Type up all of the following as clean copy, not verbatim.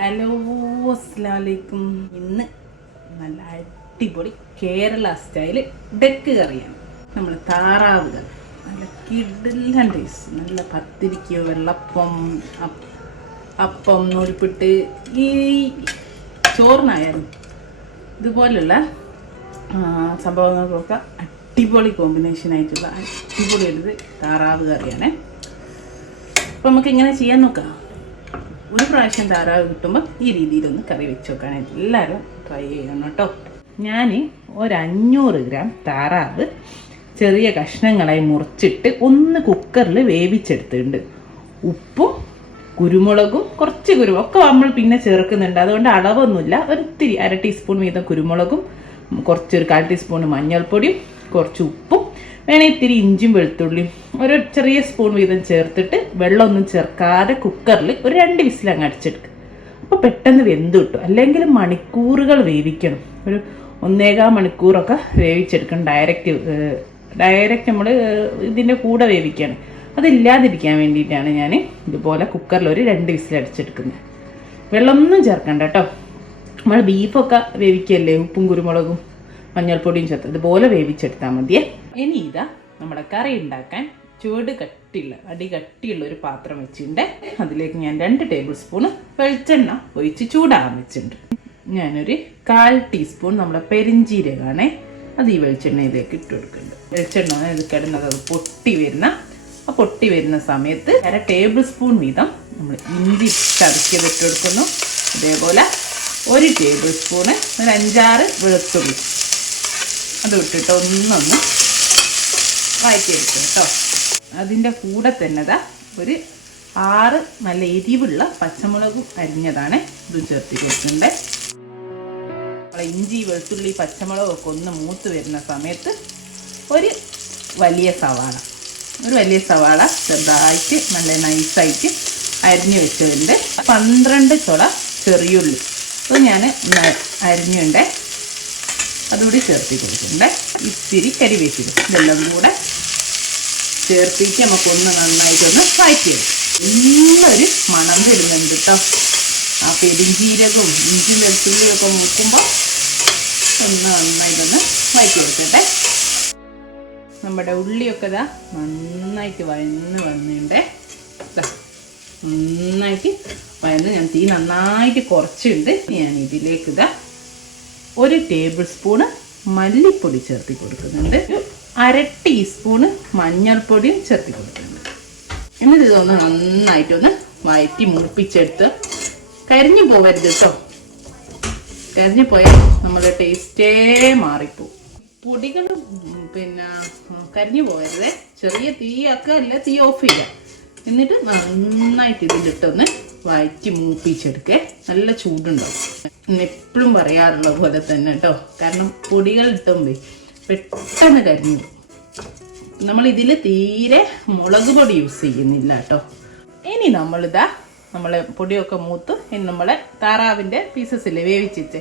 Hello, അസ്സലാമലൈക്കും. ഇന്ന് നല്ല അടിപൊളി കേരള സ്റ്റൈല് ഡെക്ക് കറിയാണ്. നമ്മൾ താറാവ് കറി. നല്ല കിടിലൻ ടേസ്റ്റ്. നല്ല പത്തിരിക്കോ വെള്ളപ്പം, അപ്പം, നൂൽപ്പിട്ട്, ഈ ചോറിനായാലും ഇതുപോലുള്ള സംഭവങ്ങൾക്കൊക്കെ അടിപൊളി കോമ്പിനേഷനായിട്ടുള്ള അടിപൊളി ഒരു താറാവ് കറിയാണ്. അപ്പോൾ നമുക്ക് ഇങ്ങനെ ചെയ്യാൻ നോക്കാം. ഒരു പ്രാവശ്യം താറാവ് കിട്ടുമ്പോൾ ഈ രീതിയിലൊന്ന് കറി വെച്ച് നോക്കാനായിട്ട് എല്ലാവരും ട്രൈ ചെയ്യണം കേട്ടോ. ഞാൻ 500 ഗ്രാം താറാവ് ചെറിയ കഷ്ണങ്ങളായി മുറിച്ചിട്ട് ഒന്ന് കുക്കറിൽ വേവിച്ചെടുത്തിട്ടുണ്ട്. ഉപ്പും കുരുമുളകും കുറച്ച് ഒക്കെ നമ്മൾ പിന്നെ ചേർക്കുന്നുണ്ട്. അതുകൊണ്ട് അളവൊന്നുമില്ല. ഒരിത്തിരി 1/2 ടീസ്പൂൺ വീതം കുരുമുളകും, കുറച്ചൊരു 1/4 ടീസ്പൂൺ മഞ്ഞൾപ്പൊടിയും, കുറച്ച് ഉപ്പും, വേണേൽ ഇത്തിരി ഇഞ്ചും വെളുത്തുള്ളിയും ഒരു ചെറിയ സ്പൂൺ വീതം ചേർത്തിട്ട് വെള്ളമൊന്നും ചേർക്കാതെ കുക്കറിൽ ഒരു 2 വിസിൽ അങ്ങ് അടിച്ചെടുക്കുക. അപ്പോൾ പെട്ടെന്ന് വെന്ത് കിട്ടും. അല്ലെങ്കിൽ മണിക്കൂറുകൾ വേവിക്കണം. ഒരു 1.25 മണിക്കൂറൊക്കെ വേവിച്ചെടുക്കണം. ഡയറക്റ്റ് നമ്മൾ ഇതിൻ്റെ കൂടെ വേവിക്കുകയാണ്. അതില്ലാതിരിക്കാൻ വേണ്ടിയിട്ടാണ് ഞാൻ ഇതുപോലെ കുക്കറിൽ ഒരു 2 വിസിൽ അടിച്ചെടുക്കുന്നത്. വെള്ളമൊന്നും ചേർക്കണ്ട കേട്ടോ. നമ്മൾ ബീഫൊക്കെ വേവിക്കല്ലേ, ഉപ്പും കുരുമുളകും മഞ്ഞൾപ്പൊടിയും ചേർത്ത് ഇതുപോലെ വേവിച്ചെടുത്താൽ മതിയേ. ഇനി ഇതാ നമ്മുടെ കറി ഉണ്ടാക്കാൻ അടി കട്ടിയുള്ള ഒരു പാത്രം വെച്ചിട്ടുണ്ട്. അതിലേക്ക് ഞാൻ 2 ടേബിൾ സ്പൂൺ വെളിച്ചെണ്ണ ഒഴിച്ച് ചൂടാകാൻ വെച്ചിട്ടുണ്ട്. ഞാനൊരു 1/4 ടീസ്പൂൺ നമ്മുടെ പെരിഞ്ചീരകമാണ് അത് ഈ വെളിച്ചെണ്ണയിലേക്ക് ഇട്ട് കൊടുക്കുന്നുണ്ട്. വെളിച്ചെണ്ണ ഇത് കിടന്നത് അത് പൊട്ടി വരുന്ന സമയത്ത് 1/2 ടേബിൾ സ്പൂൺ വീതം നമ്മൾ ഇഞ്ചി ചതക്കിയത് ഇട്ട് കൊടുക്കുന്നു. അതേപോലെ 1 ടേബിൾ സ്പൂണ് ഒരു 5-6 വെളുത്തുള്ളി അത് ഇട്ടിട്ട് ഒന്നൊന്ന് വഴറ്റിയെടുക്കും കേട്ടോ. അതിൻ്റെ കൂടെ തന്നെ ഒരു 6 നല്ല എരിവുള്ള പച്ചമുളകും അരിഞ്ഞതാണ് ഇതും ചേർത്ത് കൊടുക്കുന്നുണ്ട്. ഇഞ്ചി വെളുത്തുള്ളി പച്ചമുളകൊക്കെ ഒന്ന് മൂത്ത് വരുന്ന സമയത്ത് ഒരു വലിയ സവാള ചെറുതായിട്ട് നല്ല നൈസായിട്ട് അരിഞ്ഞു വെച്ചതുണ്ട്. 12 ചുള ചെറിയുള്ളി അത് ഞാൻ അരിഞ്ഞുണ്ട്, അതുകൂടി ചേർത്ത് കൊടുക്കുന്നുണ്ട്. ഇത്തിരി കരിവേപ്പില ഇതെല്ലാം കൂടെ ചേർത്തിട്ട് നമുക്കൊന്ന് നന്നായിട്ടൊന്ന് വഴറ്റിയെടുക്കും. നല്ലൊരു മണം വരുന്നുണ്ട് കേട്ടോ. ആ പെരിഞ്ചീരകവും ഇഞ്ചിയും വെളുത്തുള്ളിയും ഒക്കെ മൂക്കുമ്പോൾ ഒന്ന് നന്നായിട്ടൊന്ന് വഴറ്റിയെടുക്കട്ടെ. നമ്മുടെ ഉള്ളിയൊക്കെ ഇതാ നന്നായിട്ട് വന്നിട്ടുണ്ട്. നന്നായിട്ട് ഞാൻ തീ നന്നായിട്ട് കുറച്ചുണ്ട്. ഞാൻ ഇതിലേക്ക് 1 ടേബിൾ സ്പൂണ് മല്ലിപ്പൊടി ചേർത്തി കൊടുക്കുന്നുണ്ട്. 1/2 ടീസ്പൂണ് മഞ്ഞൾപ്പൊടിയും ചേർത്തി കൊടുക്കുന്നുണ്ട്. എന്നിട്ട് ഇതൊന്ന് നന്നായിട്ടൊന്ന് വഴറ്റി മുറിപ്പിച്ചെടുത്ത് കരിഞ്ഞു പോവരുത് കേട്ടോ. കരിഞ്ഞു പോയാൽ നമ്മുടെ ടേസ്റ്റേ മാറിപ്പോവും. പൊടികൾ പിന്നെ കരിഞ്ഞു പോകരുത്. ചെറിയ തീ ആക്കുക, തീ ഓഫ് ചെയ്യുക. എന്നിട്ട് നന്നായിട്ട് ഇതിലിട്ടൊന്ന് വഴറ്റി മൂപ്പിച്ചെടുക്കുക. നല്ല ചൂടുണ്ടാവും. എപ്പോഴും പറയാറുള്ള പോലെ തന്നെ കേട്ടോ. കാരണം പൊടികൾ ഇട്ടുമ്പോൾ പെട്ടെന്ന് കരിഞ്ഞു. നമ്മളിതിൽ തീരെ മുളക് പൊടി യൂസ് ചെയ്യുന്നില്ല കേട്ടോ. ഇനി നമ്മളെ പൊടിയൊക്കെ മൂത്ത് ഇനി നമ്മളെ താറാവിൻ്റെ പീസസില്ലേ വേവിച്ചിട്ട്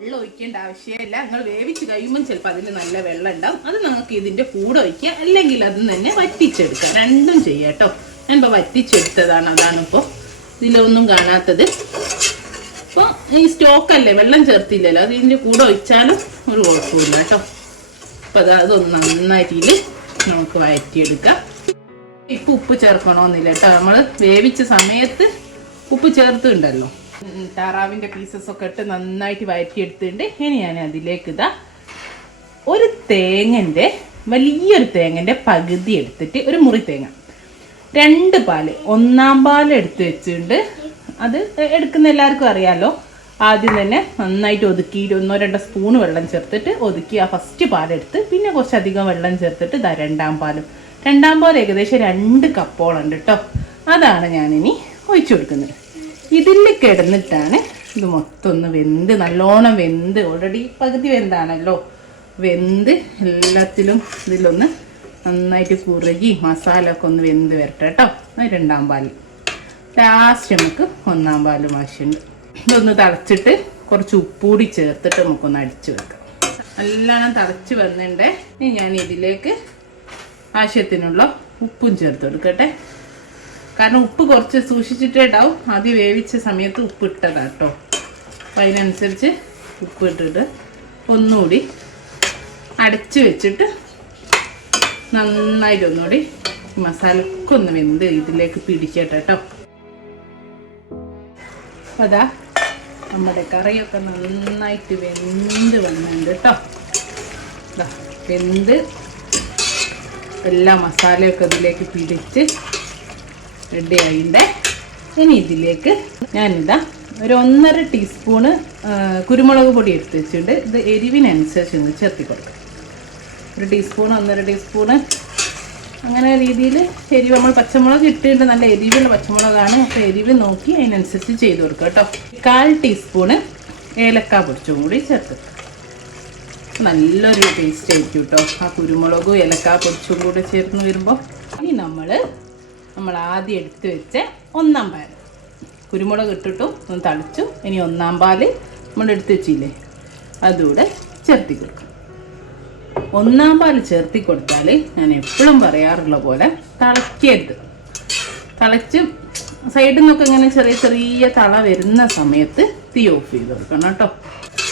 വെള്ളം ഒഴിക്കേണ്ട ആവശ്യമില്ല. നിങ്ങൾ വേവിച്ച് കഴിയുമ്പോൾ ചിലപ്പോൾ അതിൽ നല്ല വെള്ളം ഉണ്ടാവും. അത് നമുക്ക് ഇതിൻ്റെ കൂടെ ഒഴിക്കുക, അല്ലെങ്കിൽ അത് തന്നെ വറ്റിച്ചെടുക്കുക. രണ്ടും ചെയ്യാം കേട്ടോ. ഞാനിപ്പോൾ വറ്റിച്ചെടുത്തതാണ്. അതാണിപ്പോൾ ഇതിലൊന്നും കാണാത്തത്. അപ്പോൾ ഈ സ്റ്റോക്കല്ലേ, വെള്ളം ചേർത്തില്ലല്ലോ, അത് ഇതിൻ്റെ കൂടെ ഒഴിച്ചാലും ഒരു കുഴപ്പമില്ല കേട്ടോ. അപ്പോൾ അതൊന്ന് നന്നായിട്ട് നമുക്ക് വഴറ്റിയെടുക്കാം. ഇപ്പം ഉപ്പ് ചേർക്കണമെന്നില്ല കേട്ടോ. നമ്മൾ വേവിച്ച സമയത്ത് ഉപ്പ് ചേർത്തുണ്ടല്ലോ. താറാവിൻ്റെ പീസസ് ഒക്കെ ഇട്ട് നന്നായിട്ട് വഴറ്റിയെടുത്തിട്ടുണ്ട്. ഇനി ഞാൻ അതിലേക്ക് വലിയൊരു തേങ്ങൻ്റെ പകുതി എടുത്തിട്ട് ഒരു മുറി തേങ്ങ, 2 പാല്, 1-ാം പാൽ എടുത്ത് വെച്ചിട്ടുണ്ട്. അത് എടുക്കുന്ന എല്ലാവർക്കും അറിയാമല്ലോ. ആദ്യം തന്നെ നന്നായിട്ട് ഒതുക്കിയിട്ട് 1-2 സ്പൂൺ വെള്ളം ചേർത്തിട്ട് ഒതുക്കി ആ ഫസ്റ്റ് പാലെടുത്ത് പിന്നെ കുറച്ചധികം വെള്ളം ചേർത്തിട്ട് 2-ാം പാൽ ഏകദേശം 2 കപ്പോളം ഉണ്ട് കേട്ടോ. അതാണ് ഞാനിനി ഒഴിച്ചു കൊടുക്കുന്നത്. ഇതിൽ കിടന്നിട്ടാണ് ഇത് മൊത്തം ഒന്ന് നല്ലോണം വെന്ത് ഓൾറെഡി പകുതി വെന്താണല്ലോ. വെന്ത് എല്ലാത്തിലും ഇതിലൊന്ന് നന്നായിട്ട് കുറുകി മസാല ഒക്കെ ഒന്ന് വെന്ത് വരട്ടെ കേട്ടോ. 2-ാം പാൽ ലാസ്റ്റ് നമുക്ക് 1-ാം പാലും ആവശ്യമുണ്ട്. ഇതൊന്ന് തിളച്ചിട്ട് കുറച്ച് ഉപ്പൂടി ചേർത്തിട്ട് നമുക്കൊന്ന് അടിച്ചു വെക്കാം. നല്ലോണം തിളച്ച് വന്നിട്ടുണ്ട്. ഇനി ഞാൻ ഇതിലേക്ക് ആവശ്യത്തിനുള്ള ഉപ്പും ചേർത്ത് കൊടുക്കട്ടെ. കാരണം ഉപ്പ് കുറച്ച് സൂക്ഷിച്ചിട്ടേ ഉണ്ടാവും. ആദ്യം വേവിച്ച സമയത്ത് ഉപ്പ് ഇട്ടതാ കേട്ടോ. അപ്പം അതിനനുസരിച്ച് ഉപ്പ് ഇട്ടിട്ട് ഒന്നുകൂടി അടച്ച് വെച്ചിട്ട് നന്നായിട്ട് ഒന്നുകൂടി മസാലയൊക്കെ ഒന്ന് വെന്ത് ഇതിലേക്ക് പിടിക്കട്ടെ കേട്ടോ. അതാ നമ്മുടെ കറിയൊക്കെ നന്നായിട്ട് വെന്ത് വന്നിട്ടുണ്ട് കേട്ടോ. വെന്ത് എല്ലാ മസാലയൊക്കെ ഇതിലേക്ക് പിടിച്ച് റെഡി ആയിട്ടുണ്ട്. ഇനി ഇതിലേക്ക് ഞാനിതാ ഒരു 1.5 ടീസ്പൂണ് കുരുമുളക് പൊടി എടുത്ത് വെച്ചിട്ടുണ്ട്. ഇത് എരിവിനനുസരിച്ച് ഒന്ന് ചേർത്തി കൊടുക്കാം. 1 ടീസ്പൂൺ 1.5 ടീസ്പൂണ് അങ്ങനെ രീതിയിൽ എരിവ്. നമ്മൾ പച്ചമുളക് ഇട്ടിട്ട് നല്ല എരിവുള്ള പച്ചമുളകാണ്. അപ്പോൾ എരിവ് നോക്കി അതിനനുസരിച്ച് ചെയ്ത് കൊടുക്കുക കേട്ടോ. 1/4 ടീസ്പൂണ് ഏലക്ക പൊടിച്ചും കൂടി ചേർത്ത് നല്ലൊരു ടേസ്റ്റ് ആയിരിക്കും കേട്ടോ. ആ കുരുമുളകും ഏലക്ക പൊടിച്ചും കൂടെ ചേർന്ന് വരുമ്പോൾ. ഇനി നമ്മൾ ആദ്യം എടുത്ത് വെച്ച 1-ാം പാൽ കുരുമുളക് ഇട്ടിട്ടും ഒന്ന് തളിച്ചു. ഇനി 1-ാം പാൽ നമ്മൾ എടുത്ത് വെച്ചില്ലേ അതുകൂടെ ചേർത്തി കൊടുക്കും. 1-ാം പാൽ ചേർത്തി കൊടുത്താൽ ഞാൻ എപ്പോഴും പറയാറുള്ള പോലെ തിളയ്ക്കരുത്. തിളച്ച് സൈഡിൽ നിന്നൊക്കെ ഇങ്ങനെ ചെറിയ ചെറിയ തള വരുന്ന സമയത്ത് തീ ഓഫ് ചെയ്ത് കൊടുക്കണം കേട്ടോ,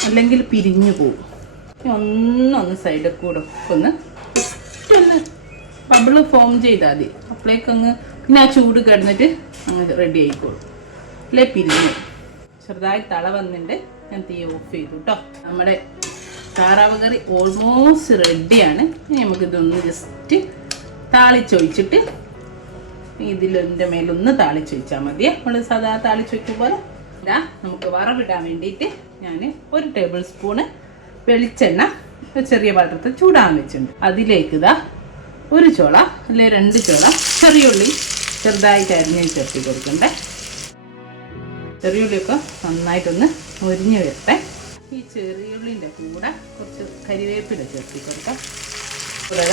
അല്ലെങ്കിൽ പിരിഞ്ഞു പോകും. ഒന്ന് സൈഡിൽ കൂടെ ഒന്ന് ബബിള് ഫോം ചെയ്താൽ മതി. അപ്പോഴേക്കങ്ങ് പിന്നെ ആ ചൂട് കിടന്നിട്ട് അങ്ങ് റെഡി ആയിക്കോളും. അല്ലേ പിരിഞ്ഞു ചെറുതായി തള വന്നിട്ട് ഞാൻ തീ ഓഫ് ചെയ്തു കേട്ടോ. നമ്മുടെ താറാവ് കറി ഓൾമോസ്റ്റ് റെഡിയാണ്. ഇനി നമുക്കിതൊന്ന് ജസ്റ്റ് താളിച്ചൊഴിച്ചിട്ട് ഇതിൻ്റെ മേലൊന്ന് താളിച്ചൊഴിച്ചാൽ മതിയേ. നമ്മൾ സാധാരണ താളിച്ചൊഴിക്കും പോലെ. ഇതാ നമുക്ക് വറവിടാൻ വേണ്ടിയിട്ട് ഞാൻ 1 ടേബിൾ സ്പൂണ് വെളിച്ചെണ്ണ ചെറിയ പാത്രത്തിൽ ചൂടാൻ വെച്ചിട്ടുണ്ട്. അതിലേക്ക് ഇതാ 1 ചോള അല്ലെ 2 ചോള ചെറിയുള്ളി ചെറുതായിട്ട് അരിഞ്ഞ് ചേർത്തി കൊടുക്കണ്ടേ. ചെറിയുള്ളിയൊക്കെ നന്നായിട്ടൊന്ന് മുരിഞ്ഞ് വരട്ടെ. ഈ ചെറിയുള്ളിൻ്റെ കൂടെ കുറച്ച് കരിവേപ്പില ചേർത്തി കൊടുക്കാം. കൂടെ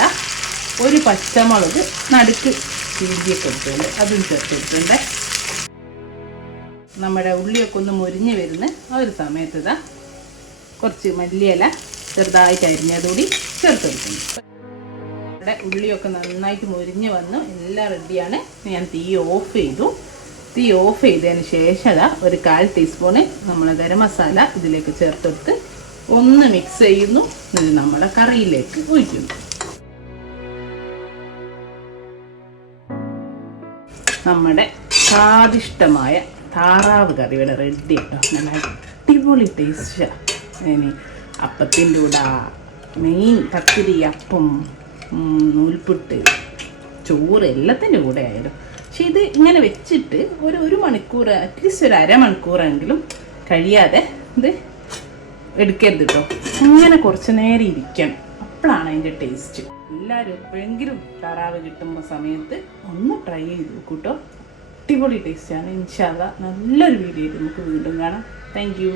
1 പച്ചമുളക് നടുക്ക് ചീന്തിയൊക്കെ എടുത്തുണ്ട്, അതും ചേർത്തിട്ടുണ്ട്. നമ്മുടെ ഉള്ളിയൊക്കെ ഒന്ന് മുരിഞ്ഞ് വരുന്ന ആ ഒരു സമയത്ത് ഇതാ കുറച്ച് മല്ലിയില ചെറുതായിട്ട് അരിഞ്ഞതുകൂടി ചേർത്തെടുക്കുന്നു. ഇവിടെ ഉള്ളിയൊക്കെ നന്നായിട്ട് മുരിഞ്ഞ് വന്നു, എല്ലാം റെഡിയാണ്. ഞാൻ തീ ഓഫ് ചെയ്തു. തീ ഓഫ് ചെയ്തതിന് ശേഷം അതാ 1/4 ടീസ്പൂണ് നമ്മൾ ഗരം മസാല ഇതിലേക്ക് ചേർത്തെടുത്ത് ഒന്ന് മിക്സ് ചെയ്യുന്നു. ഇത് നമ്മുടെ കറിയിലേക്ക് ഒഴിക്കുന്നു. നമ്മുടെ സ്വാദിഷ്ടമായ താറാവ് കറി ഇവിടെ റെഡി കേട്ടോ. നല്ല അടിപൊളി ടേസ്റ്റാണ്. ഇനി അപ്പത്തിൻ്റെ കൂടെ മെയിൻ പത്തിരി, അപ്പം, നൂൽപുട്ട്, ചോറ് എല്ലാത്തിൻ്റെ കൂടെ ആയാലും. പക്ഷെ ഇത് ഇങ്ങനെ വെച്ചിട്ട് ഒരു മണിക്കൂർ അറ്റ്ലീസ്റ്റ് 1/2 മണിക്കൂറെങ്കിലും കഴിയാതെ ഇത് എടുക്കരുത് കേട്ടോ. അങ്ങനെ കുറച്ച് നേരം ഇരിക്കണം, അപ്പോഴാണ് അതിൻ്റെ ടേസ്റ്റ്. എല്ലാവരും എപ്പോഴെങ്കിലും താറാവ് കിട്ടുമ്പോൾ സമയത്ത് ഒന്ന് ട്രൈ ചെയ്ത് നോക്കൂ കേട്ടോ. അടിപൊളി ടേസ്റ്റാണ്. ഇൻഷാ അല്ലാഹ് നല്ലൊരു വീഡിയോയിൽ നമുക്ക് വീണ്ടും കാണാം. Thank you.